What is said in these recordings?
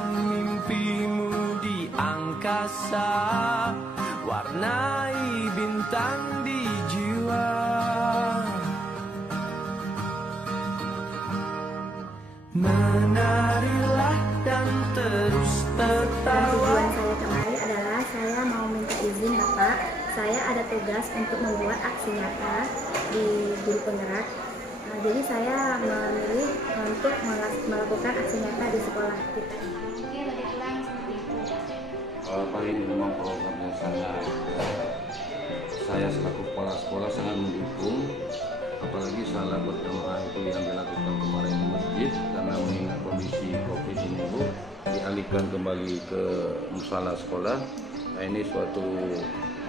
Wujudkan mimpimu di angkasa, warnai bintang di jiwa. Menarilah dan terus tertawa. Tujuan saya kemari adalah saya mau minta izin Bapak, saya ada tugas untuk membuat aksi nyata di Guru Penggerak. Jadi saya memilih untuk melakukan aksi nyata di sekolah kita. Oke, lebih kurang seperti itu. Kali ini memang programnya sangat, saya selaku kepala sekolah sangat mendukung, apalagi salat berjamaah itu yang dilakukan kemarin di masjid, karena mengingat kondisi COVID ini Bu, dialihkan kembali ke musala sekolah. Nah, ini suatu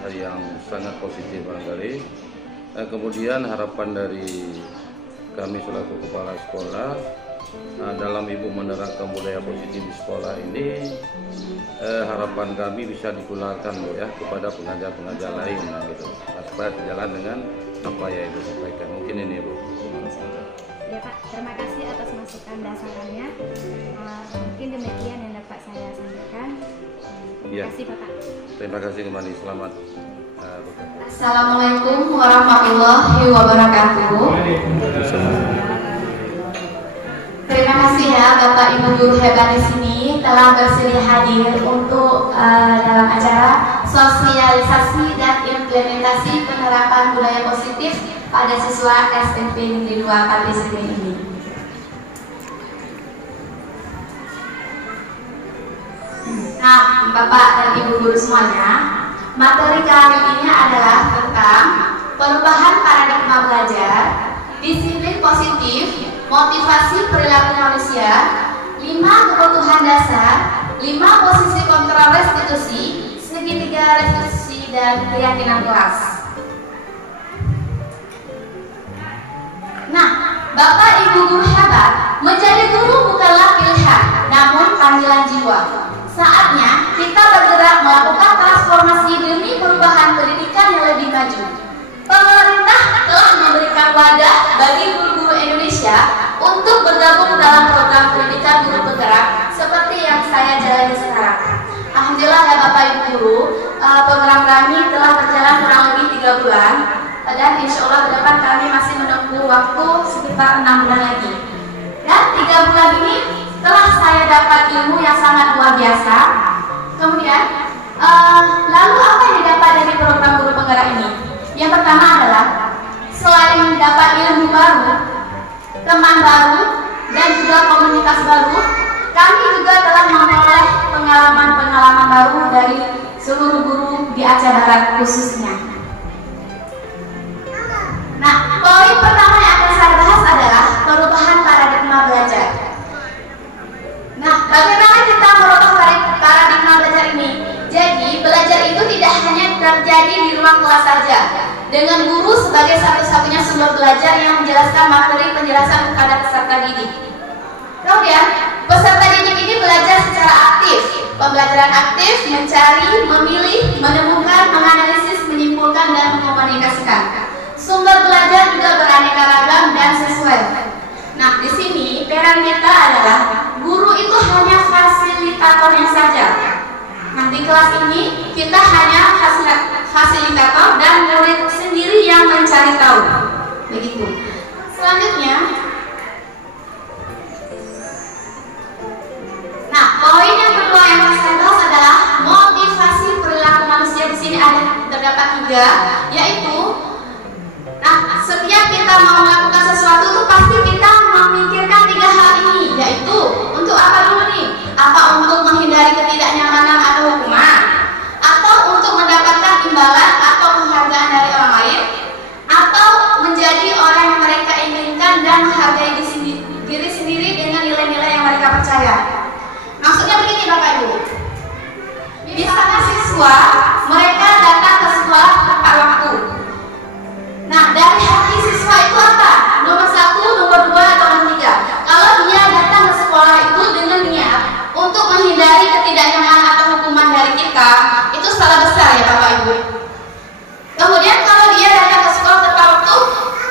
hal yang sangat positif barangkali. Kemudian harapan dari kami selaku kepala sekolah, dalam Ibu menerapkan budaya positif di sekolah ini, harapan kami bisa ditularkan Bu ya kepada pengajar-pengajar lain gitu, supaya berjalan dengan apa yang Ibu sampaikan. Mungkin ini Bu. Ya Pak, terima kasih atas masukan dasarnya. Mungkin demikian yang dapat saya sampaikan. Terima kasih Bapak. Terima kasih kembali, selamat. Assalamualaikum warahmatullahi wabarakatuh. Terima kasih ya Bapak Ibu guru hebat di sini telah bersedia hadir untuk dalam acara sosialisasi dan implementasi penerapan budaya positif pada siswa SMP Negeri 2 Kalisari ini. Nah, Bapak dan Ibu guru semuanya, materi kali ini adalah tentang perubahan paradigma belajar, disiplin positif, motivasi perilaku manusia, 5 kebutuhan dasar, 5 posisi kontrol restitusi, segitiga restitusi, dan keyakinan kelas. Nah, Bapak Ibu guru hebat, menjadi guru bukanlah pilihan, namun panggilan jiwa. Saatnya kita bergerak melakukan transformasi demi perubahan pendidikan yang lebih maju. Pemerintah telah memberikan wadah bagi guru-guru Indonesia untuk bergabung dalam program pendidikan guru penggerak seperti yang saya jalani sekarang. Alhamdulillah ya Bapak Ibu guru, program kami telah berjalan kurang lebih 3 bulan dan insya Allah ke depan kami masih menunggu waktu sekitar 6 bulan lagi. Dan 3 bulan ini telah saya dapat ilmu yang sangat luar biasa. Kemudian, lalu apa yang didapat dari program guru penggerak ini? Yang pertama adalah selain dapat ilmu baru, teman baru, dan juga komunitas baru, kami juga telah memperoleh pengalaman-pengalaman baru dari seluruh guru di Aceh Barat khususnya. Nah, poin pertama yang akan saya bahas adalah perubahan paradigma belajar. Nah, bagaimana kita merubah paradigma belajar ini? Jadi, belajar itu tidak hanya terjadi di ruang kelas saja, dengan guru sebagai satu-satunya sumber belajar yang menjelaskan materi penjelasan kepada peserta didik. Kemudian, peserta didik ini belajar secara aktif. Pembelajaran aktif mencari, memilih, menemukan, menganalisis, menyimpulkan, dan mengkomunikasikan. Sumber belajar juga beraneka ragam dan sesuai. Nah, di sini peran kita adalah guru itu hanya fasilitatornya saja. Nah, di kelas ini kita hanya fasilitator dan murid sendiri yang mencari tahu. Begitu. Selanjutnya, nah, poin yang kedua yang saya bahas adalah motivasi perilaku manusia. Di sini ada terdapat 3, yaitu, nah, setiap kita mau melakukan sesuatu itu pasti kita memikirkan 3 hal ini, yaitu untuk apa dulu nih? Apa untuk menghindari ketidaknyamanan atau hukuman? Atau untuk mendapatkan imbalan atau penghargaan dari orang lain? Atau menjadi orang yang mereka inginkan dan menghargai diri sendiri dengan nilai-nilai yang mereka percaya? Maksudnya begini Bapak Ibu, misalnya siswa mereka datang ke sekolah tepat waktu. Nah, dari hati siswa itu apa? Nomor 1, nomor 2, atau nomor 3? Kalau dia datang ke sekolah itu dengan niat untuk menghindari ketidaknyamanan atau hukuman dari kita, itu salah besar ya Bapak Ibu. Kemudian kalau dia datang ke sekolah tepat waktu,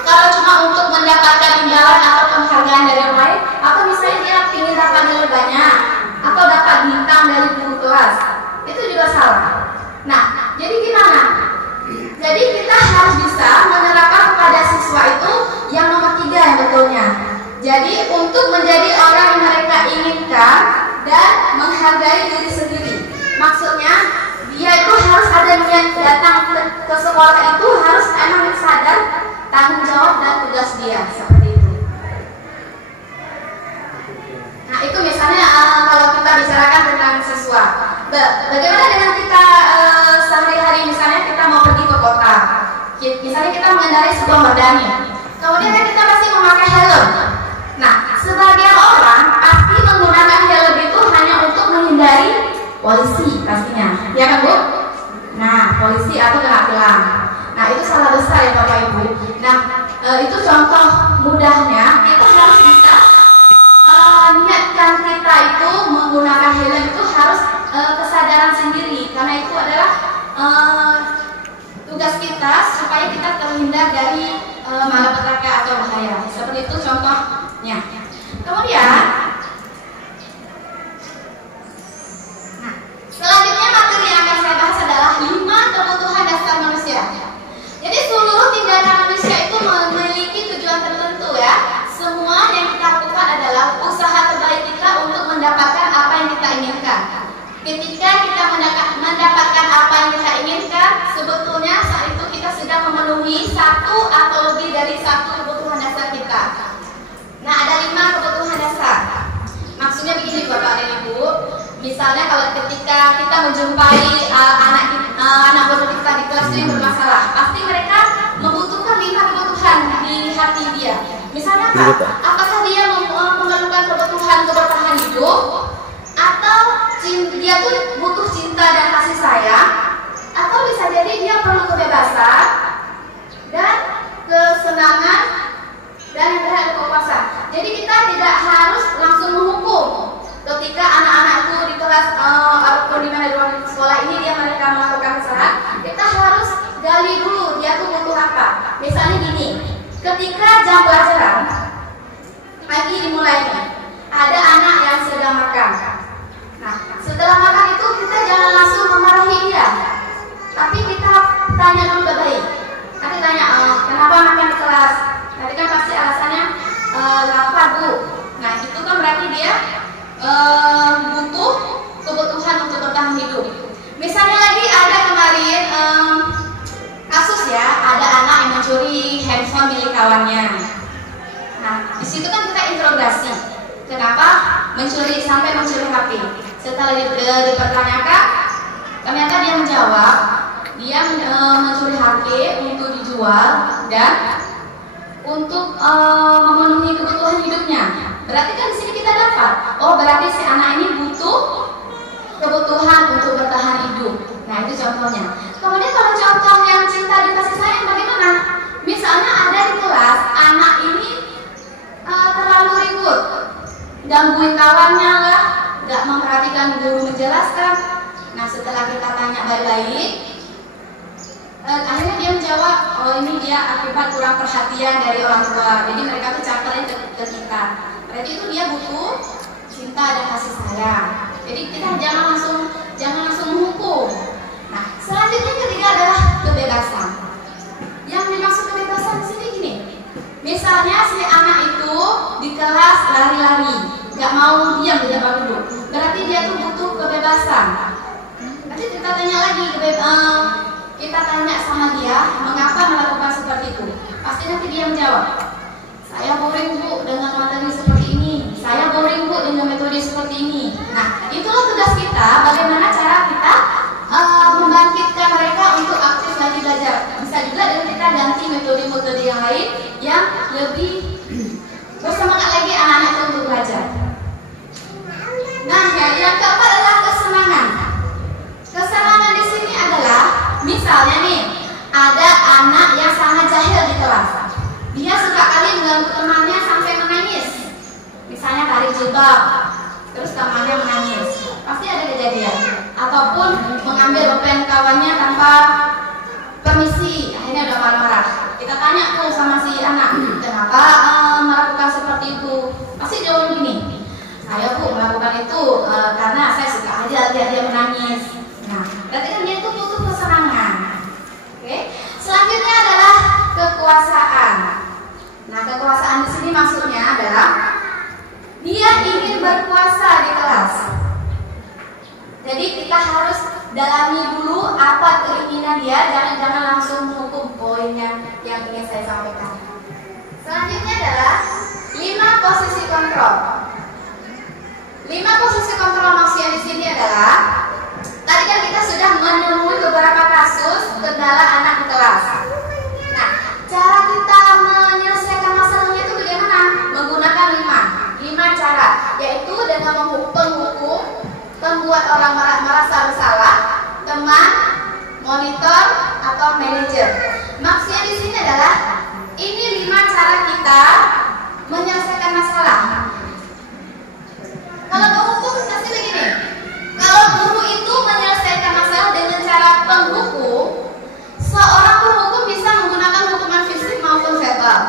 kalau cuma untuk mendapatkan imbalan atau penghargaan dari orang lain, atau misalnya dia ingin dapat nilai banyak, atau dapat Jadi untuk menjadi orang yang mereka inginkan dan menghargai diri sendiri. Maksudnya dia itu harus ada niat datang ke sekolah itu harus emang sadar tanggung jawab dan tugas dia seperti itu. Nah itu misalnya kalau kita bicarakan tentang siswa. Bagaimana dengan kita sehari-hari misalnya kita mau pergi ke kota. Misalnya kita mengendarai sebuah medani. Kemudian kan kita pasti memakai helm. Nah, sebagian orang pasti menggunakan helm itu hanya untuk menghindari polisi pastinya, ya kan Bu? Nah, polisi atau kena tilang. Nah, itu salah besar ya Bapak Ibu. Nah, itu contoh mudahnya kita harus bisa niatkan kita itu menggunakan helm itu harus kesadaran sendiri karena itu adalah tugas kita supaya kita terhindar dari malapetaka atau bahaya. Seperti itu contohnya. Kemudian, nah, selanjutnya materi yang akan saya bahas adalah 5 kebutuhan dasar manusia. Jadi seluruh tindakan manusia itu memiliki tujuan tertentu ya. Semua yang kita lakukan adalah usaha terbaik kita untuk mendapatkan apa yang kita inginkan. Ketika kita mendapatkan apa yang kita inginkan, sebetulnya saat itu kita sedang memenuhi satu atau lebih dari satu kebutuhan dasar kita. Nah, ada 5 kebutuhan dasar. Maksudnya begini Bapak dan Ibu. Misalnya kalau ketika kita menjumpai anak baru kita di kelas yang bermasalah, pasti mereka membutuhkan 5 kebutuhan di hati dia. Misalnya apa? Apakah dia memerlukan kebutuhan keberkahan hidup, atau dia tuh butuh cinta dan kasih sayang, atau bisa jadi dia perlu kebebasan dan kesenangan dan yang terakhir kepuasan. Jadi kita tidak harus langsung menghukum ketika anak-anak itu di kelas ataupun di mana di ruang sekolah ini mereka melakukan kesalahan. Kita harus gali dulu dia tuh butuh apa. Misalnya gini, ketika jam pelajaran pagi dimulai nih, ada anak yang sedang makan. Nah, setelah makan itu kita jangan langsung memarahi dia, tapi kita tanya dulu baik-baik. Nanti tanya, kenapa makan di kelas? Tadi kan pasti alasannya lapar Bu. Nah itu kan berarti dia butuh kebutuhan untuk bertahan hidup. Misalnya lagi ada kemarin kasus ya, ada anak yang mencuri handphone milik kawannya. Nah di situ kan kita interogasi, kenapa sampai mencuri HP. Setelah dipertanyakan, ternyata dia menjawab dia mencuri HP untuk dijual dan untuk memenuhi kebutuhan hidupnya. Berarti kan di sini kita dapat, oh berarti si anak ini butuh kebutuhan untuk bertahan hidup. Nah itu contohnya. Kemudian kalau contoh yang cinta dan kasih sayang bagaimana? Misalnya ada di kelas anak ini terlalu ribut, gangguin kawannya lah, nggak memperhatikan guru menjelaskan. Nah setelah kita tanya baik-baik, akhirnya dia menjawab, oh ini dia akibat kurang perhatian dari orang tua. Jadi mereka tuh campurnya ke kita. Berarti itu dia butuh cinta dan kasih sayang. Jadi kita jangan langsung menghukum. Nah selanjutnya ketiga adalah kebebasan. Yang dimaksud kebebasan di sini gini. Misalnya si anak itu di kelas lari-lari, nggak mau diam di tempat duduk. Berarti dia tuh butuh kebebasan. Nanti kita tanya lagi kita tanya sama dia mengapa melakukan seperti itu. Pasti nanti dia menjawab, saya boring Bu dengan materi seperti ini, saya boring Bu dengan metode seperti ini. Nah itulah tugas kita, bagaimana cara kita membangkitkan mereka untuk aktif lagi belajar. Bisa juga dengan kita ganti metode-metode yang lain yang lebih bersemangat lagi anak-anak itu untuk belajar. Nah yang keempat adalah kesenangan. Kesenangan di sini adalah misalnya nih, ada anak yang sangat jahil di kelas. Dia suka kali mengganggu temannya sampai menangis. Misalnya tarik jilbab, terus temannya menangis. Pasti ada kejadian. Ataupun mengambil pulpen kawannya tanpa permisi, akhirnya udah marah-marah. Kita tanya tuh sama si anak, kenapa melakukan seperti itu? Pasti jawab gini, saya Bu melakukan itu karena saya suka aja lihat dia menangis. Nah, berarti kan dia itu butuh kesenangan. Oke. Selanjutnya adalah kekuasaan. Nah, kekuasaan di sini maksudnya adalah kita harus dalami dulu apa keinginan dia, jangan langsung menghukum poinnya yang ingin saya sampaikan. Selanjutnya adalah 5 posisi kontrol. 5 posisi kontrol manusia di sini adalah, tadi kan kita sudah menemui beberapa kasus kendala anak di kelas. Nah, cara kita menyelesaikan masalahnya itu bagaimana? Menggunakan 5 cara, yaitu dengan menghukum pembuat orang merasa bersalah, teman, monitor, atau manajer. Maksudnya di sini adalah ini 5 cara kita menyelesaikan masalah. Kalau penghukum pasti begini. Kalau guru itu menyelesaikan masalah dengan cara penghukum, seorang penghukum bisa menggunakan hukuman fisik maupun verbal.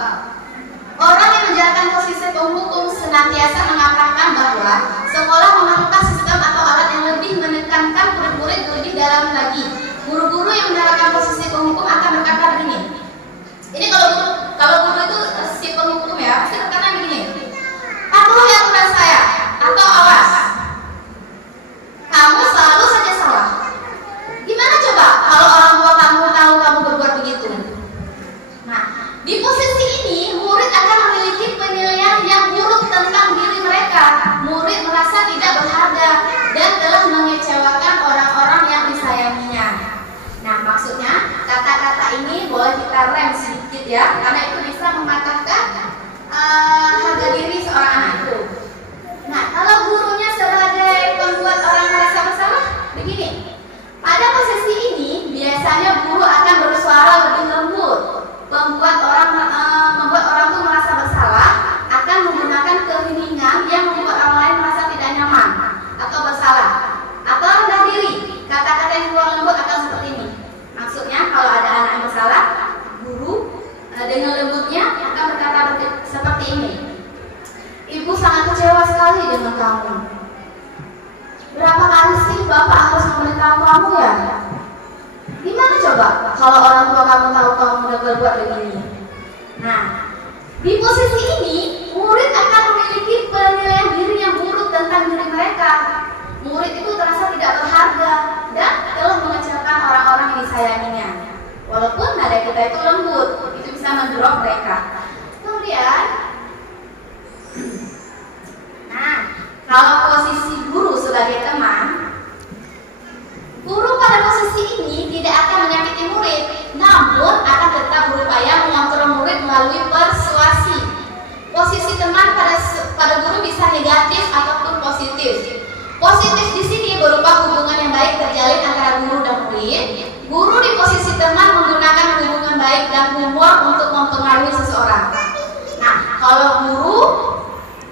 Orang yang menjalankan posisi penghukum senantiasa mengatakan bahwa sekolah memerlukan sistem atau alat yang lebih menekankan murid-murid lebih dalam lagi. Guru-guru yang menerapkan posisi penghukum akan berkata begini. Ini kalau guru itu si penghukum ya, pasti berkata begini. Patuhi aturan saya, atau awas, kamu selalu saja salah. Gimana coba kalau orang tua kamu tahu kamu berbuat begitu? Nah, di posisi ini murid akan memiliki penilaian yang buruk tentang diri mereka. Murid merasa tidak berharga dan telah mengecewakan orang-orang yang disayanginya. Nah, maksudnya kata-kata ini boleh kita rem sedikit ya, karena itu bisa mematahkan harga diri seorang anak itu. Nah, kalau gurunya sebagai pembuat orang merasa bersalah, begini. Pada posisi ini biasanya guru akan bersuara lebih lembut. Membuat orang itu merasa bersalah akan menggunakan keheningan yang membuat orang lain merasa tidak nyaman atau bersalah atau rendah diri. Kata-kata yang keluar lembut akan seperti ini. Maksudnya kalau ada anak yang bersalah, guru dengan lembutnya akan berkata seperti ini. Ibu sangat kecewa sekali dengan kamu. Berapa kali sih Bapak harus memberitahu kamu ya? Gimana coba kalau orang tua kamu tahu kamu udah berbuat begini? Nah, di posisi ini murid akan memiliki penilaian diri yang buruk tentang diri mereka. Murid itu terasa tidak berharga dan telah mengecewakan orang-orang yang disayanginya. Walaupun nada kita itu lembut, itu bisa mendorong mereka. Kemudian, nah, kalau posisi guru sebagai teman, guru pada posisi ini tidak akan menyakiti murid, namun akan tetap berupaya mengontrol murid melalui persuasi. Posisi teman pada guru bisa negatif ataupun positif. Positif di sini berupa hubungan yang baik terjalin antara guru dan murid. Guru di posisi teman menggunakan hubungan baik dan humor untuk mempengaruhi seseorang. Nah, kalau guru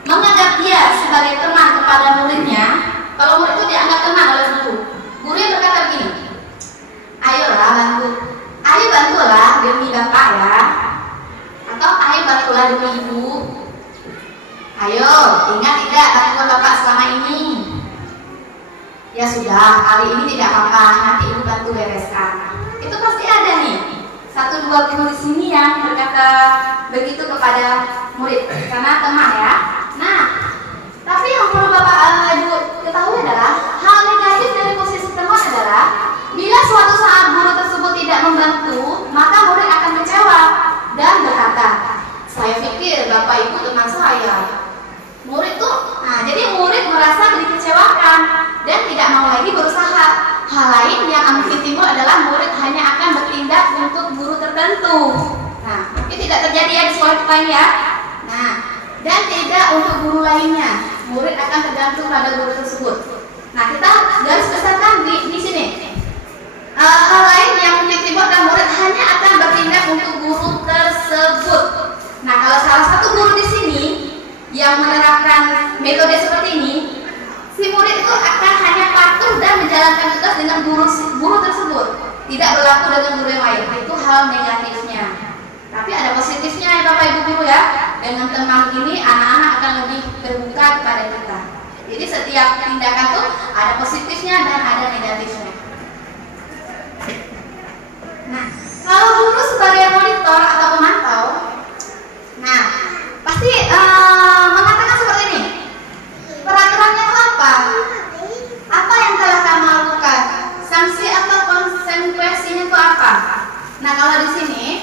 menganggap dia sebagai teman kepada muridnya, kalau murid itu dianggap teman oleh guru, guru yang berkata begini, ayo bantulah demi bapak ya, atau ayo bantulah demi ibu, ayo ingat tidak bantuan bapak selama ini. Ya sudah, kali ini tidak apa-apa, nanti ibu bantu bereskan. Itu pasti ada nih 1-2 guru di sini yang berkata begitu kepada murid karena teman ya. Nah, tapi yang perlu Bapak Ibu ketahui adalah hal negatif dari posisi teman adalah bila suatu saat guru tersebut tidak membantu, maka murid akan kecewa dan berkata, saya pikir Bapak Ibu teman saya. Murid tuh, nah jadi murid merasa dikecewakan dan tidak mau lagi berusaha. Hal lain yang mungkin timbul adalah murid hanya akan bertindak untuk guru tertentu. Nah, mungkin tidak terjadi ya di sekolah kita ini ya. Nah, dan tidak untuk guru lainnya. Murid akan tergantung pada guru tersebut. Nah, kita garis besarkan di sini. Hal lain yang mungkin timbul dan murid hanya akan bertindak untuk guru tersebut. Nah, kalau salah satu guru di sini yang menerapkan metode seperti ini, si murid itu akan hanya patuh dan menjalankan tugas dengan guru tersebut, tidak berlaku dengan guru yang lain. Itu hal negatifnya. Tapi ada positifnya ya Bapak Ibu guru ya. Dengan teman ini anak-anak akan lebih terbuka kepada kita. Jadi setiap tindakan tuh ada positifnya dan ada negatifnya. Nah, kalau guru sebagai monitor atau pemantau, nah pasti mengatakan seperti ini. Peraturannya itu apa? Apa yang telah kamu lakukan? kalau di sini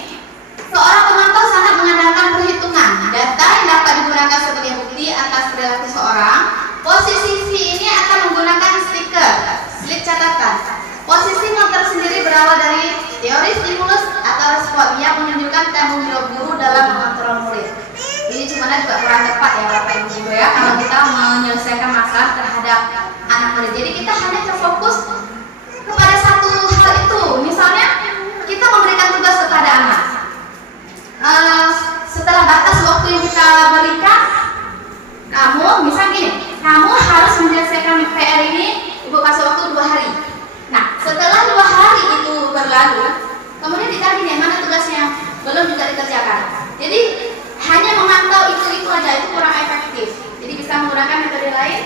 seorang pemantau sangat mengandalkan perhitungan data yang dapat digunakan sebagai bukti atas perilaku seorang. Posisi C ini akan menggunakan stiker, slip catatan. Posisi nol tersendiri berawal dari teori stimulus atau respon yang menunjukkan tanggung jawab guru dalam mengontrol murid. Ini sebenarnya juga kurang tepat ya Bapak Ibu Guru ya, kalau kita menyelesaikan masalah terhadap anak murid. Jadi kita hanya terfokus kepada satu hal itu. Misalnya kita memberikan tugas kepada anak. Setelah batas waktu yang kita berikan, kamu misal gini, kamu harus menyelesaikan PR ini, Ibu kasih waktu 2 hari. Nah, setelah 2 hari itu berlalu, kemudian ditanya nih, mana tugasnya belum juga dikerjakan. Jadi hanya memantau itu aja itu kurang efektif. Jadi bisa menggunakan metode lain.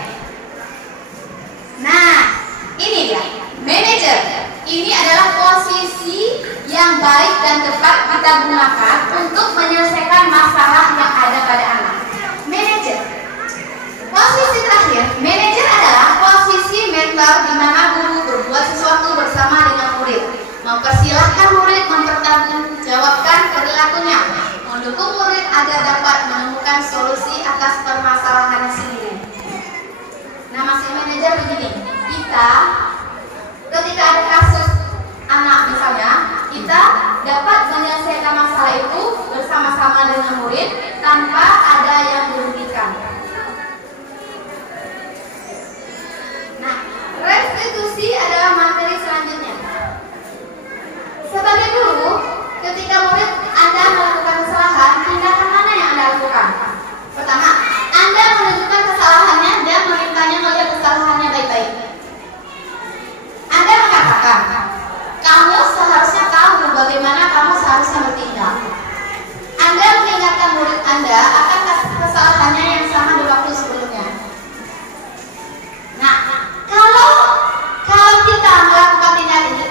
Nah, ini dia manajer. Ini adalah posisi yang baik dan tepat kita gunakan untuk menyelesaikan masalah yang ada pada anak. Manajer. Posisi terakhir, manajer adalah posisi mental di mana guru berbuat sesuatu bersama dengan murid, mempersilahkan murid mempertanggungjawabkan perilakunya, mendukung murid agar dapat menemukan solusi atas permasalahannya sendiri. Nah, masih manajer begini, kita ketika ada kasus anak misalnya, kita dapat menyelesaikan masalah itu bersama-sama dengan murid tanpa ada yang dirugikan. Nah, restitusi adalah materi selanjutnya. Sebagai guru, ketika murid Anda melakukan kesalahan, tindakan mana yang Anda lakukan? Pertama, Anda menunjukkan kesalahannya dan memintanya melihat kesalahannya baik-baik. Anda mengatakan, kamu seharusnya tahu bagaimana kamu seharusnya bertindak. Anda mengingatkan murid Anda akan kesalahannya yang sama di waktu sebelumnya. Nah, kalau kita melakukan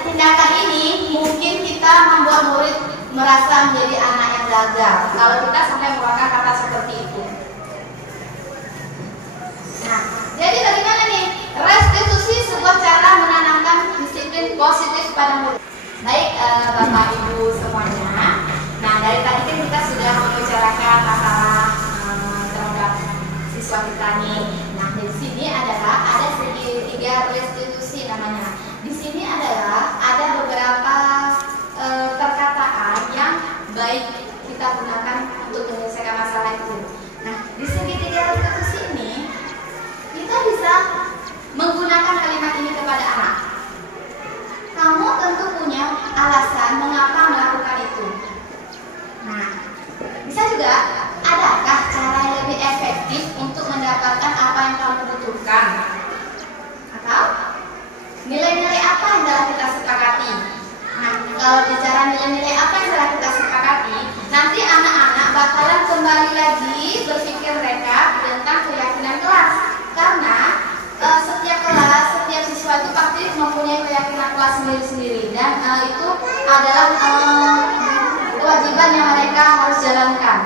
tindakan ini, mungkin kita membuat murid merasa menjadi anak yang gagal. Kalau kita sampai mengeluarkan kata seperti itu. Nah, jadi bagaimana nih? Restitusi sebuah cara menanamkan disiplin positif pada murid. Baik, Bapak Ibu semuanya. Nah, dari tadi kan kita sudah membicarakan masalah terhadap siswa kita nih. Nah, di sini adalah ada segitiga restitusi namanya. Di sini adalah ada beberapa perkataan yang baik kita gunakan untuk menyelesaikan masalah itu. Nah, di segitiga restitusi ini kita bisa menggunakan kalimat ini kepada anak. Kamu tentu punya alasan mengapa melakukan itu. Nah, bisa juga, adakah cara yang lebih efektif untuk mendapatkan apa yang kamu butuhkan? Atau nilai-nilai apa yang telah kita sepakati? Nah, kalau bicara nilai-nilai apa yang telah kita sepakati, nanti anak-anak bakalan kembali lagi berpikir mereka tentang keyakinan kelas. Karena setiap kelas, setiap siswa itu pasti mempunyai keyakinan kelas sendiri-sendiri, dan itu adalah kewajiban yang mereka harus jalankan.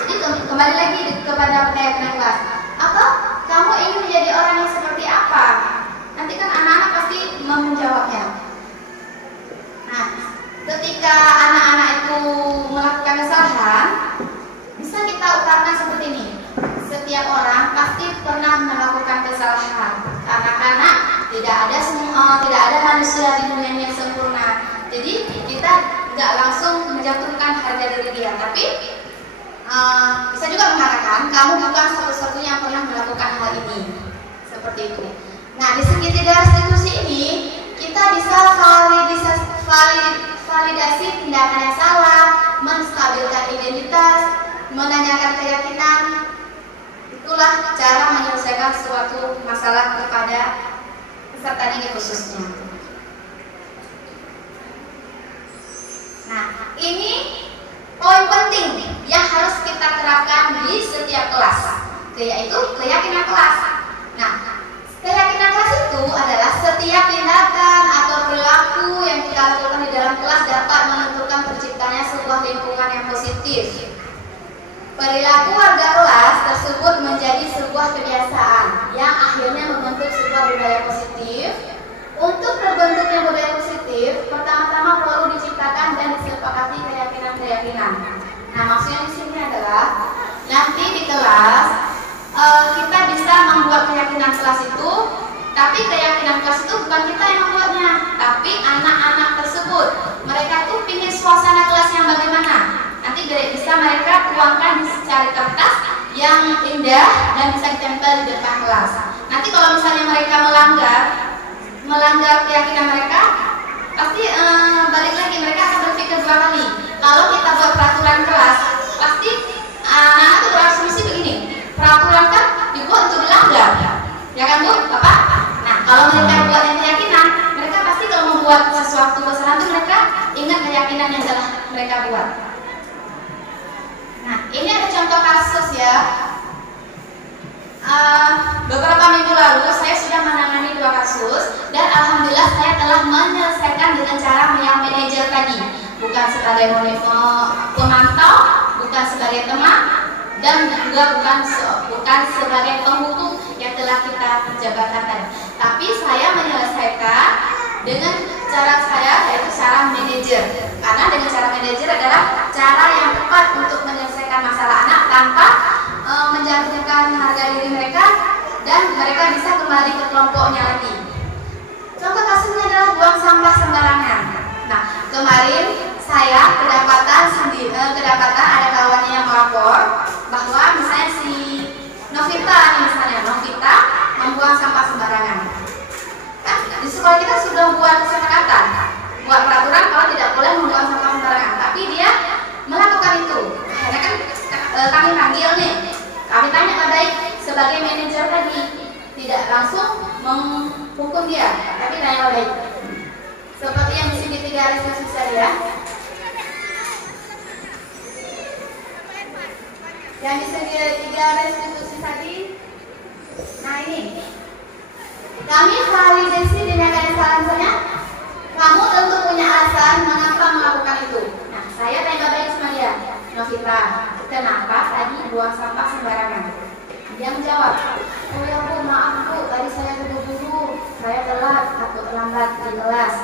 Jadi kembali lagi kepada keyakinan kelas. Atau kamu ingin menjadi orang yang seperti apa? Nanti kan anak-anak pasti menjawabnya. Nah, ketika anak-anak itu melakukan kesalahan, bisa kita utarakan seperti ini. Setiap orang pasti pernah melakukan kesalahan. Karena tidak ada manusia di dunia yang sempurna. Jadi kita nggak langsung menjatuhkan harga diri dia, tapi bisa juga mengatakan kamu bukan satu-satunya yang pernah melakukan hal ini. Seperti itu. Nah, di segitiga restitusi ini kita bisa validasi tindakan yang salah, menstabilkan identitas, menanyakan keyakinan. Itulah cara menyelesaikan suatu masalah kepada peserta didik khususnya. Nah, ini poin penting yang harus kita terapkan di setiap kelas, yaitu keyakinan kelas. Nah, keyakinan kelas itu adalah setiap tindakan atau perilaku yang kita lakukan di dalam kelas dapat menentukan terciptanya sebuah lingkungan yang positif. Perilaku warga kelas tersebut menjadi sebuah kebiasaan yang akhirnya membentuk sebuah budaya positif. Untuk terbentuknya budaya positif, pertama-tama perlu diciptakan dan nanti di kelas kita bisa membuat keyakinan kelas itu, tapi keyakinan kelas itu bukan kita yang membuatnya, tapi anak-anak tersebut. Mereka tuh pingin suasana kelas yang bagaimana. Nanti bisa mereka tuangkan di secari kertas yang indah dan bisa ditempel di depan kelas. Nanti kalau misalnya mereka melanggar keyakinan mereka, pasti balik lagi mereka akan berpikir 2 kali. Kalau kita buat peraturan kelas, pasti anak-anak tuh berasumsi begini, peraturan kan dibuat untuk dilanggar, ya kan Bu, Bapak? Nah, kalau mereka buat yang keyakinan, mereka pasti kalau membuat sesuatu kesalahan itu mereka ingat keyakinan yang telah mereka buat. Nah, ini ada contoh kasus ya. Beberapa minggu lalu saya sudah menangani 2 kasus dan alhamdulillah saya telah menyelesaikan dengan cara yang manajer tadi, bukan sebagai pemantau, bukan sebagai teman, dan juga bukan sebagai penghukum yang telah kita jabarkan tadi. Tapi saya menyelesaikan dengan cara saya, yaitu cara manajer. Karena dengan cara manajer adalah cara yang tepat untuk menyelesaikan masalah anak tanpa menjatuhkan harga diri mereka dan mereka bisa kembali ke kelompoknya lagi. Contoh kasusnya adalah buang sampah sembarangan. Nah, kemarin saya kedapatan ada kawannya yang melapor bahwa misalnya si Novita membuang sampah sembarangan. Nah, di sekolah kita sudah buat kesepakatan, buat peraturan kalau tidak boleh membuang sampah sembarangan, tapi dia melakukan itu. Akhirnya kan kami panggil nih, kami tanya baik sebagai manajer tadi, tidak langsung menghukum dia, tapi tanya baik. Seperti yang di sini 3 restitusi saya. Yang di sini 3 restitusi tadi. Nah ini, kami validasi dengan alasannya. Kamu tentu punya alasan mengapa melakukan itu. Nah, saya tanya baik sama dia, Novita, kenapa tadi buang sampah sembarangan? Dia menjawab, oh ya Bu, maaf Bu, tadi saya buru-buru, saya telat atau terlambat di kelas.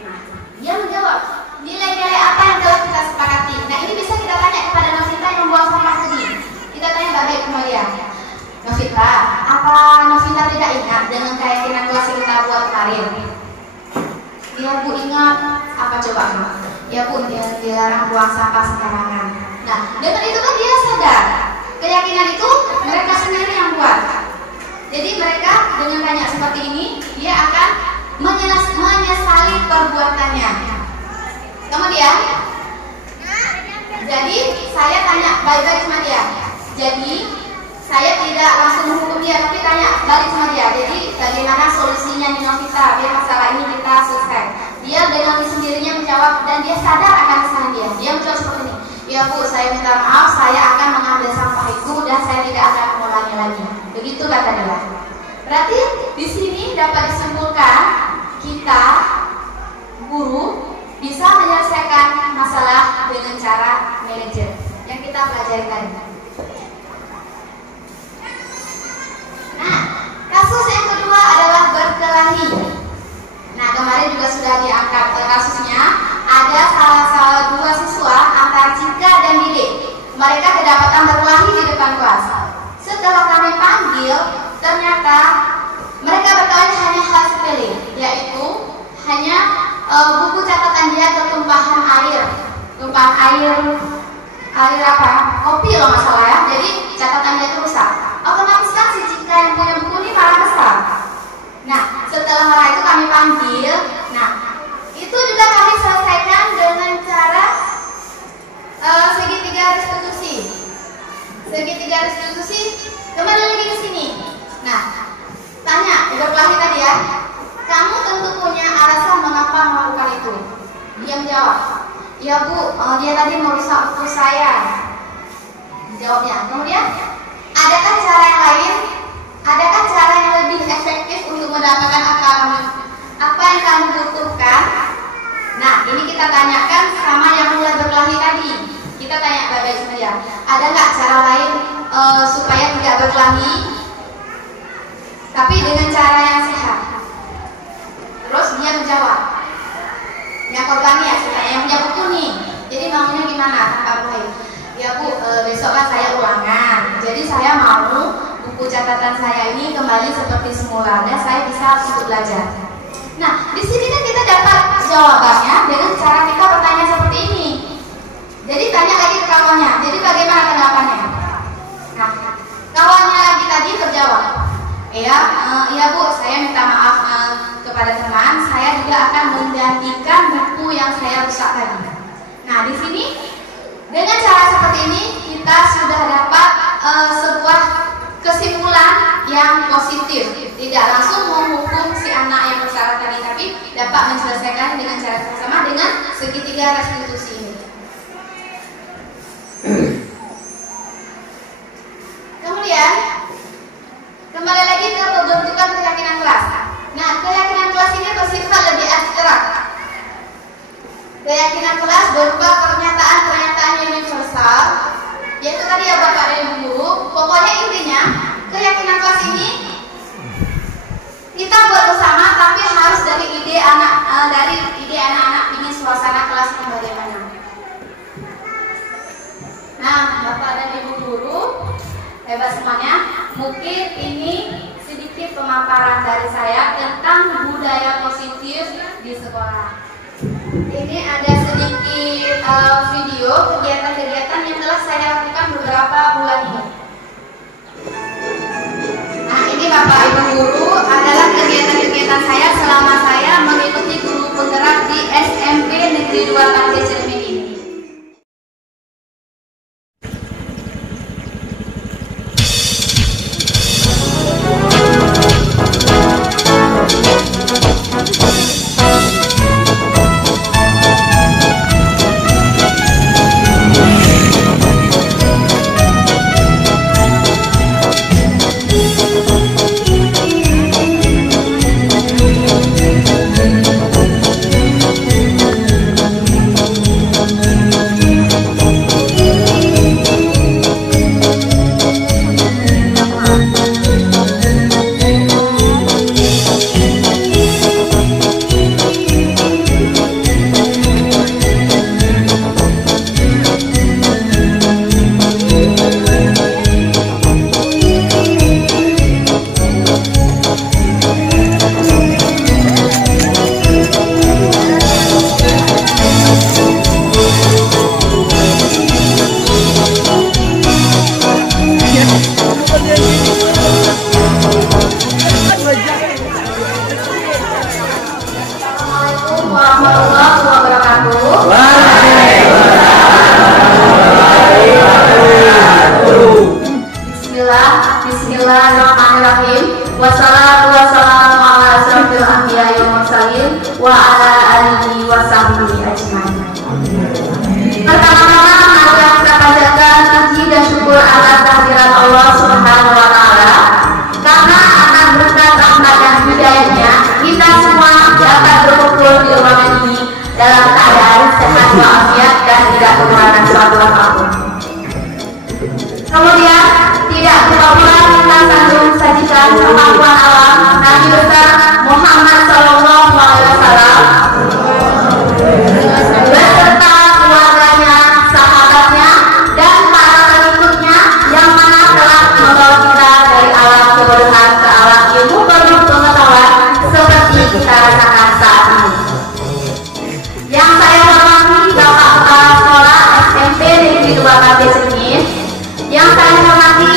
Nah, dia menjawab, nilai-nilai apa yang telah kita sepakati? Nah, ini bisa kita tanya kepada Novita yang membuang sampah tadi. Kita tanya baik sama dia, Novita, apa Novita tidak ingat dengan keyakinan kelas yang kita buat kemarin? Ya Bu, ingat. Apa coba? Ya Bu, dia dilarang buang sampah sembarangan. Nah, dengan itu kan dia sadar keyakinan itu mereka sendiri yang buat. Jadi mereka dengan tanya seperti ini, dia akan menyesali perbuatannya. Kemudian, jadi saya tanya baik-baik sama dia. Jadi saya tidak langsung menghukum dia, tapi tanya balik sama dia. Jadi bagaimana solusinya nih Novita biar masalah ini kita selesai. Dia dengan sendirinya menjawab dan dia sadar akan kesalahan dia. Dia menjawab seperti ini. Ya Bu, saya minta maaf, saya akan mengambil sampah itu dan saya tidak akan mengulangi lagi. Begitu kata dia. Berarti di sini dapat disimpulkan kita guru bisa menyelesaikan masalah dengan cara manajer yang kita pelajari tadi. Nah, kasus yang kedua adalah berkelahi. Nah, kemarin juga sudah diangkat kasusnya. Ada salah 2 siswa antara Cika dan Dede. Mereka kedapatan berkelahi di depan kelas. Setelah kami panggil, ternyata mereka berkelahi hanya hal sepele, yaitu hanya buku catatan dia ketumpahan air. Tumpahan air apa? Kopi loh masalah ya. Jadi catatan dia itu rusak. Otomatis kan si Cika yang punya buku ini marah besar. Nah, setelah marah itu kami panggil. Nah, itu juga kami selesaikan dengan cara segitiga restitusi. Segitiga restitusi kembali lagi ke sini. Nah, tanya berkelahi tadi ya. Kamu tentu punya alasan mengapa melakukan itu. Dia menjawab, ya Bu, dia tadi merusak buku saya. Jawabnya. Kemudian, adakah cara yang lain? Adakah cara yang lebih efektif untuk mendapatkan apa yang kamu butuhkan? Nah, ini kita tanyakan sama yang mulai berkelahi tadi. Kita tanya baik-baik sama dia. Ada nggak cara lain supaya tidak berkelahi, tapi dengan cara yang sehat? Terus dia menjawab, yang korbannya ya, saya yang punya buku nih. Jadi maunya gimana tanpa berkelahi? Ya Bu, besok kan saya ulangan. saya mau buku catatan saya ini kembali seperti semula dan saya bisa untuk belajar. Nah, di sini kan kita dapat jawabannya dengan cara kita bertanya seperti ini. Jadi tanya lagi ke kawannya. Jadi bagaimana tanggapannya? Nah, kawannya lagi tadi terjawab. Iya Bu, saya minta maaf kepada teman. Saya juga akan menggantikan buku yang saya rusak tadi. Nah, di sini dengan cara seperti ini kita sudah dapat sebuah kesimpulan yang positif. Tidak langsung menghukum si anak yang bersalah tadi, tapi dapat menyelesaikan dengan cara bersama dengan segitiga restitusi ini. Kemudian kembali lagi ke pembentukan keyakinan kelas. Nah, keyakinan kelas ini bersifat lebih abstrak. Keyakinan kelas berupa pernyataan-pernyataan universal, yaitu tadi ya Bapak dan Ibu Guru. Pokoknya intinya keyakinan kelas ini kita buat bersama, tapi harus dari ide anak-anak ingin suasana kelas yang bagaimana. Nah, Bapak dan Ibu Guru, hebat semuanya. Mungkin ini sedikit pemaparan dari saya tentang budaya positif di sekolah. Ini ada sedikit video kegiatan-kegiatan yang telah saya lakukan beberapa bulan ini. Nah, ini Bapak Ibu Guru adalah kegiatan-kegiatan saya selama saya mengikuti guru penggerak di SMP Negeri 2 Pantai Cermin ini. Bismillahirrahmanirrahim. Wassalatu wassalamu ala asyrofil anbiya'i wal mursalin wa ala alihi wa sahbihi ajmain. Pertama-tama mari kita panjatkan puji dan syukur atas kehadiran Allah Subhanahu wa taala. Karena akan berkat rahmat dan hidayahnya kita semua dapat berkumpul di ruangan ini dalam keadaan sehat walafiat dan tidak kekurangan suatu apapun. Kemudian tidak lupa pula kita sambung sajikan kemampuan alam Nabi besar Muhammad Sallallahu Alaihi Wasallam beserta keluarganya, sahabatnya, dan para pengikutnya yang mana telah membawa kita dari alam kebodohan ke alam ilmu penuh pengetahuan seperti kita rasakan saat ini. Yang saya hormati Bapak Kepala Sekolah SMP Negeri 2 Pantai Cermin, yang saya hormati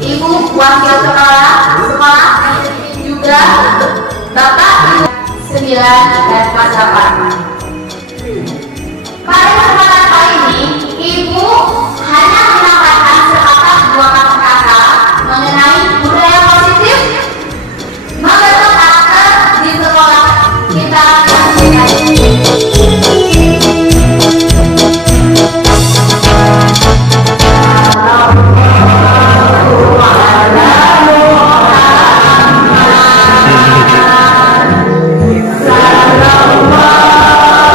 Ibu Wakil Kepala Sekolah juga Bapak Ibu 9 dan Mas 8. Pada kesempatan kali ini, Ibu hanya menyampaikan sepatah dua kata mengenai budaya positif membentuk karakter di sekolah kita yang Sallallahu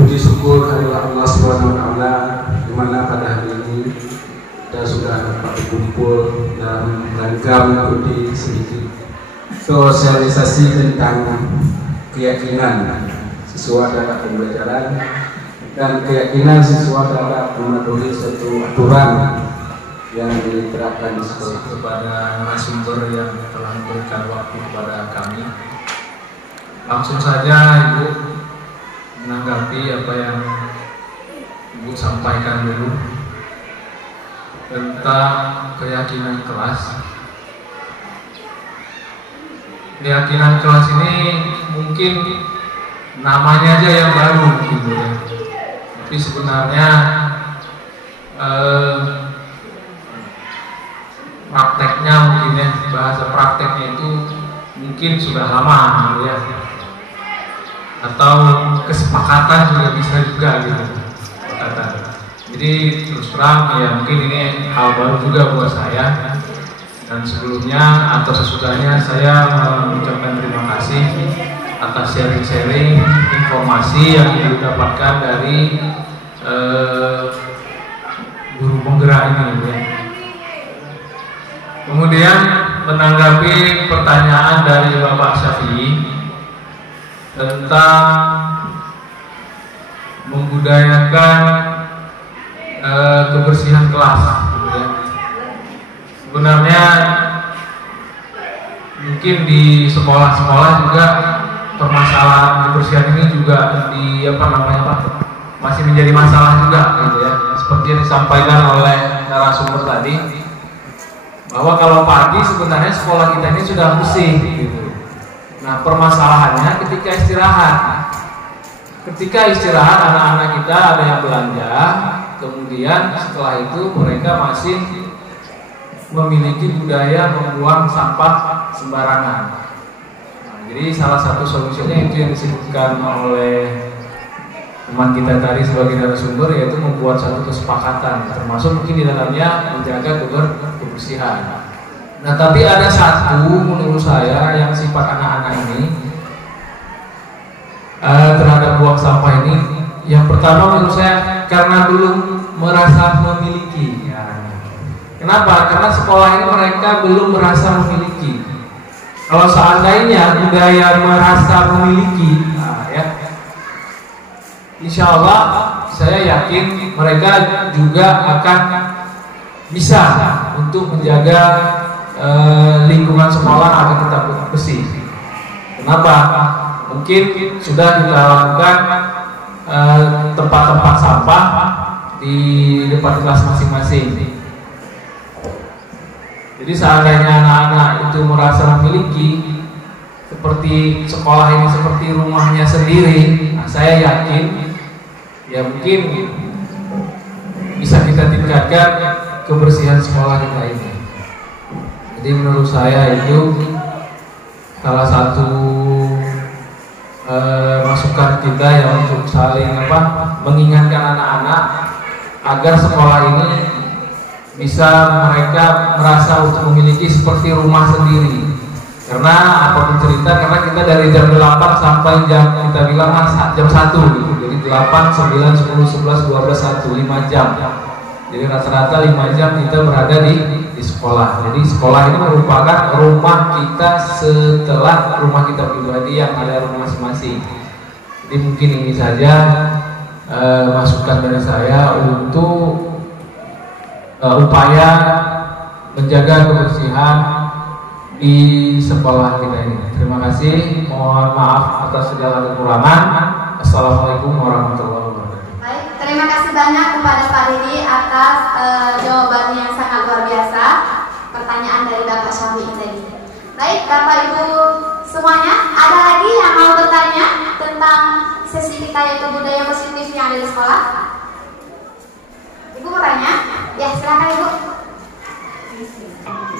Puji syukur kehadirat Allah SWT, di mana pada hari ini kita sudah dapat berkumpul dalam rangka mengikuti sedikit sosialisasi tentang keyakinan siswa terhadap pembelajaran dan keyakinan siswa terhadap mematuhi suatu aturan yang diterapkan di sekolah. Kepada narasumber yang telah memberikan waktu kepada kami, langsung saja Ibu menanggapi apa yang Ibu sampaikan dulu tentang keyakinan kelas. Keyakinan kelas ini mungkin namanya aja yang baru gitu ya, tapi sebenarnya bahasa prakteknya itu mungkin sudah lama gitu ya, atau kesepakatan juga bisa juga gitu kesepakatan. Jadi terus terang ya mungkin ini hal baru juga buat saya, dan sebelumnya atau sesudahnya saya mengucapkan terima kasih atas sharing-sharing informasi yang didapatkan dari guru penggerak ini ya. Kemudian menanggapi pertanyaan dari Bapak Syafi'i tentang membudayakan kebersihan kelas ya. Sebenarnya mungkin di sekolah-sekolah juga permasalahan kebersihan ini juga masih menjadi masalah juga gitu ya. Seperti yang disampaikan oleh narasumber tadi, bahwa kalau pagi sebenarnya sekolah kita ini sudah bersih gitu. Nah, permasalahannya ketika istirahat. Ketika istirahat anak-anak kita ada yang belanja, kemudian setelah itu mereka masih memiliki budaya membuang sampah sembarangan. Nah, jadi salah satu solusinya itu yang disebutkan oleh teman kita tadi sebagai narasumber, yaitu membuat satu kesepakatan, termasuk mungkin di dalamnya menjaga kebersihan. Nah, tapi ada satu menurut saya yang sifat anak-anak ini terhadap buang sampah ini, yang pertama menurut saya karena belum merasa memiliki ya. Kenapa? Karena sekolah ini mereka belum merasa memiliki. Kalau seandainya budaya merasa memiliki, nah, ya, insya Allah saya yakin mereka juga akan bisa untuk menjaga lingkungan sekolah agar tetap bersih. Kenapa? Mungkin sudah kita lakukan tempat-tempat sampah di depan kelas masing-masing. Jadi seandainya anak-anak itu merasa memiliki seperti sekolah ini seperti rumahnya sendiri, nah, saya yakin ya mungkin bisa kita tingkatkan kebersihan sekolah kita ini. Jadi menurut saya itu salah satu masukan kita ya untuk saling mengingatkan anak-anak agar sekolah ini bisa mereka merasa untuk memiliki seperti rumah sendiri. Karena apapun cerita, karena kita dari jam 8 sampai jam kita bilang jam 1 gitu. Jadi 8, 9, 10, 11, 12, 1, 5 jam. Jadi rata-rata 5 jam kita berada di sekolah. Jadi sekolah ini merupakan rumah kita setelah rumah kita pribadi yang ada rumah masing-masing. Jadi mungkin ini saja masukan dari saya untuk upaya menjaga kebersihan di sekolah kita ini. Terima kasih. Mohon maaf atas segala kekurangan. Assalamualaikum warahmatullahi wabarakatuh. Baik, terima kasih banyak kepada Pak Didi atas jawabannya yang sangat luar biasa. Pertanyaan dari Bapak Syafi'i tadi. Baik, Bapak Ibu semuanya, ada lagi yang mau bertanya tentang sesi kita yaitu budaya positif yang ada di sekolah? Ibu mau tanya? Ya, silakan Ibu.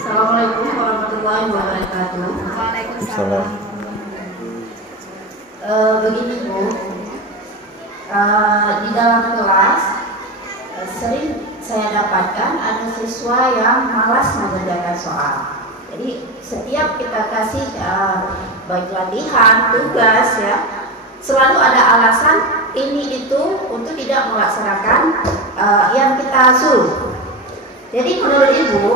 Assalamualaikum warahmatullahi wabarakatuh. Waalaikumsalam. Begini Bu, di dalam kelas sering saya dapatkan ada siswa yang malas mengerjakan soal. Jadi setiap kita kasih baik latihan, tugas ya, selalu ada alasan ini itu untuk tidak melaksanakan yang kita suruh. Jadi menurut Ibu,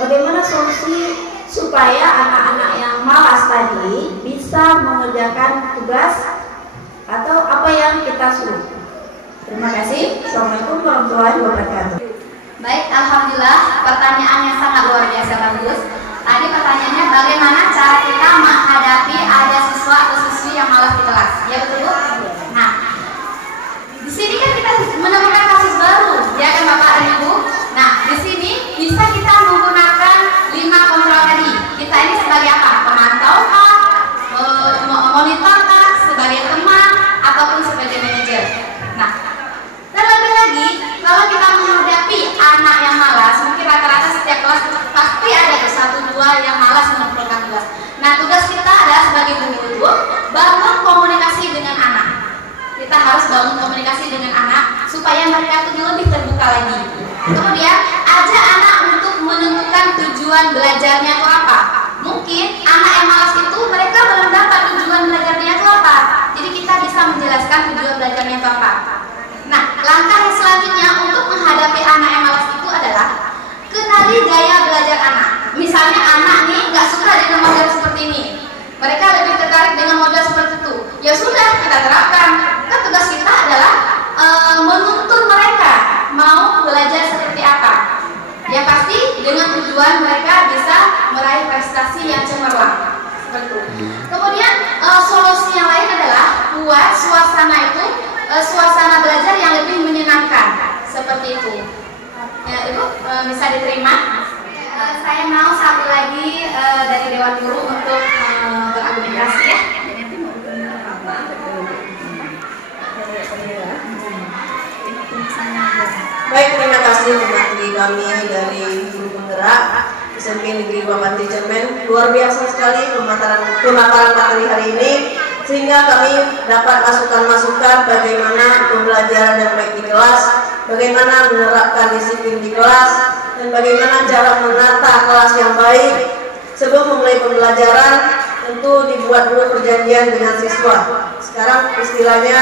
bagaimana solusi supaya anak-anak yang malas tadi bisa mengerjakan tugas atau apa yang kita suruh? Terima kasih. Assalamualaikum warahmatullahi wabarakatuh. Baik, alhamdulillah pertanyaan yang sangat luar biasa bagus. Tadi pertanyaannya bagaimana cara kita menghadapi ada siswa atau siswi yang malas di kelas, ya betul Bu? Nah, di sini kan kita menemukan kasus baru, ya kan Bapak dan Ibu? Nah, di sini bisa kita menggunakan 5 kontrol tadi. Kita ini sebagai apa? Pemantau kah? Monitor kah? Sebagai teman ataupun sebagai manajer. Nah, terlebih lagi kalau kita menghadapi anak yang malas, mungkin rata-rata setiap kelas pasti ada 1-2 yang malas bangun komunikasi dengan anak supaya mereka itu lebih terbuka lagi. Kemudian ajak anak untuk menentukan tujuan belajarnya itu apa. Mungkin anak yang malas itu mereka belum dapat tujuan belajarnya itu apa. Jadi kita bisa menjelaskan tujuan belajarnya itu apa. Nah, langkah yang selanjutnya untuk menghadapi anak yang malas itu adalah kenali gaya belajar anak. Misalnya anak nih nggak suka dengan model seperti ini, mereka lebih tertarik dengan model seperti itu. Ya sudah, kita terapkan. Kan tugas kita adalah menuntun mereka mau belajar seperti apa. Yang pasti dengan tujuan mereka bisa meraih prestasi yang cemerlang. Seperti itu. Kemudian solusi yang lain adalah buat suasana belajar yang lebih menyenangkan. Seperti itu. Ya, Ibu bisa diterima. Saya mau satu lagi dari Dewan Guru untuk berargumentasi ya. Baik, terima kasih teman-teman kami dari Guru Penggerak SMP Negeri Bupati Cermen. Luar biasa sekali pemaparan materi hari ini, sehingga kami dapat masukan-masukan bagaimana pembelajaran yang baik di kelas, bagaimana menerapkan disiplin di kelas, dan bagaimana cara menata kelas yang baik. Sebelum memulai pembelajaran, tentu dibuat dulu perjanjian dengan siswa. Sekarang istilahnya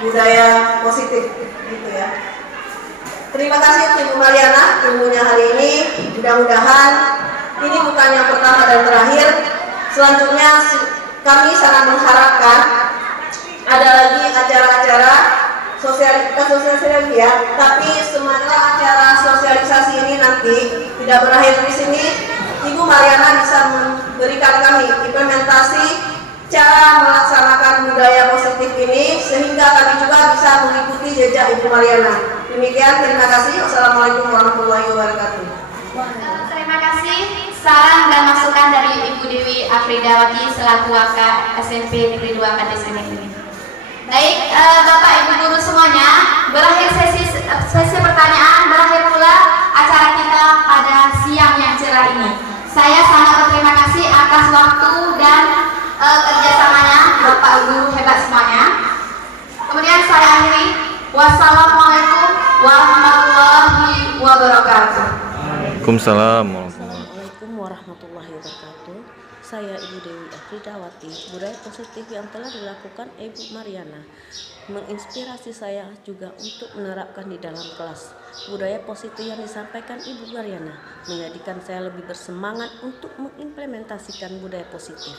budaya positif, gitu ya. Terima kasih untuk Ibu Mariana ilmunya hari ini. Mudah-mudahan ini bukan yang pertama dan terakhir. Selanjutnya kami sangat mengharapkan ada lagi acara-acara sosialisasi ya, tapi semoga acara sosialisasi ini nanti tidak berakhir di sini. Ibu Mariana bisa memberikan kami implementasi cara melaksanakan budaya positif ini, sehingga kami juga bisa mengikuti jejak Ibu Mariana. Demikian, terima kasih. Wassalamualaikum warahmatullahi wabarakatuh. Terima kasih saran dan masukan dari Ibu Dewi Afridawati selaku Wakil SMP Negeri 2 Kades ini. Baik, Bapak Ibu guru semuanya, berakhir sesi pertanyaan, berakhir pula acara kita pada siang yang cerah ini. Saya sangat berterima kasih atas waktu dan kerjasamanya Bapak Guru hebat semuanya. Kemudian saya akhiri. Wassalamualaikum warahmatullahi wabarakatuh. Waalaikumsalam warahmatullahi wabarakatuh. Saya Ibu Dewi Afridawati. Budaya positif yang telah dilakukan Ibu Mariana menginspirasi saya juga untuk menerapkan di dalam kelas. Budaya positif yang disampaikan Ibu Mariana menjadikan saya lebih bersemangat untuk mengimplementasikan budaya positif.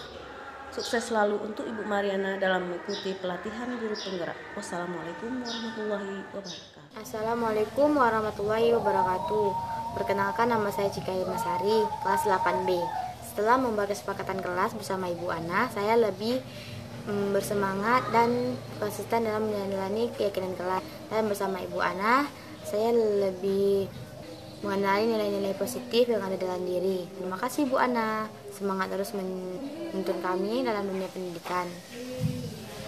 Sukses selalu untuk Ibu Mariana dalam mengikuti pelatihan guru penggerak. Wassalamualaikum warahmatullahi wabarakatuh. Assalamualaikum warahmatullahi wabarakatuh. Perkenalkan, nama saya Cika Masari, kelas 8B. Setelah membuat kesepakatan kelas bersama Ibu Ana, saya lebih bersemangat dan konsisten dalam menjalani keyakinan kelas. Dan bersama Ibu Ana, saya lebih mengenali nilai-nilai positif yang ada dalam diri. Terima kasih Bu Ana, semangat terus menuntun kami dalam dunia pendidikan.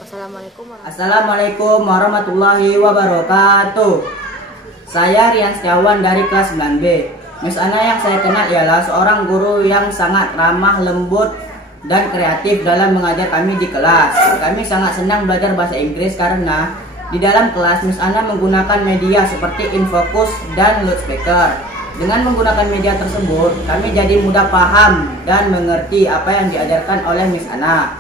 Assalamualaikum warahmatullahi wabarakatuh. Saya Rian Setiawan dari kelas 9B. Miss Ana yang saya kenal ialah seorang guru yang sangat ramah, lembut, dan kreatif dalam mengajar kami di kelas. Kami sangat senang belajar bahasa Inggris karena di dalam kelas, Miss Ana menggunakan media seperti infocus dan loudspeaker. Dengan menggunakan media tersebut, kami jadi mudah paham dan mengerti apa yang diajarkan oleh Miss Ana.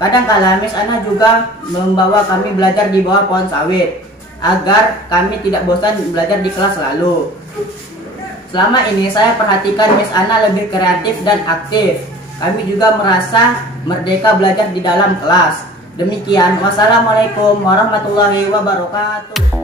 Kadang-kala Miss Ana juga membawa kami belajar di bawah pohon sawit, agar kami tidak bosan belajar di kelas selalu. Selama ini saya perhatikan Miss Ana lebih kreatif dan aktif. Kami juga merasa merdeka belajar di dalam kelas. Demikian, wassalamualaikum warahmatullahi wabarakatuh.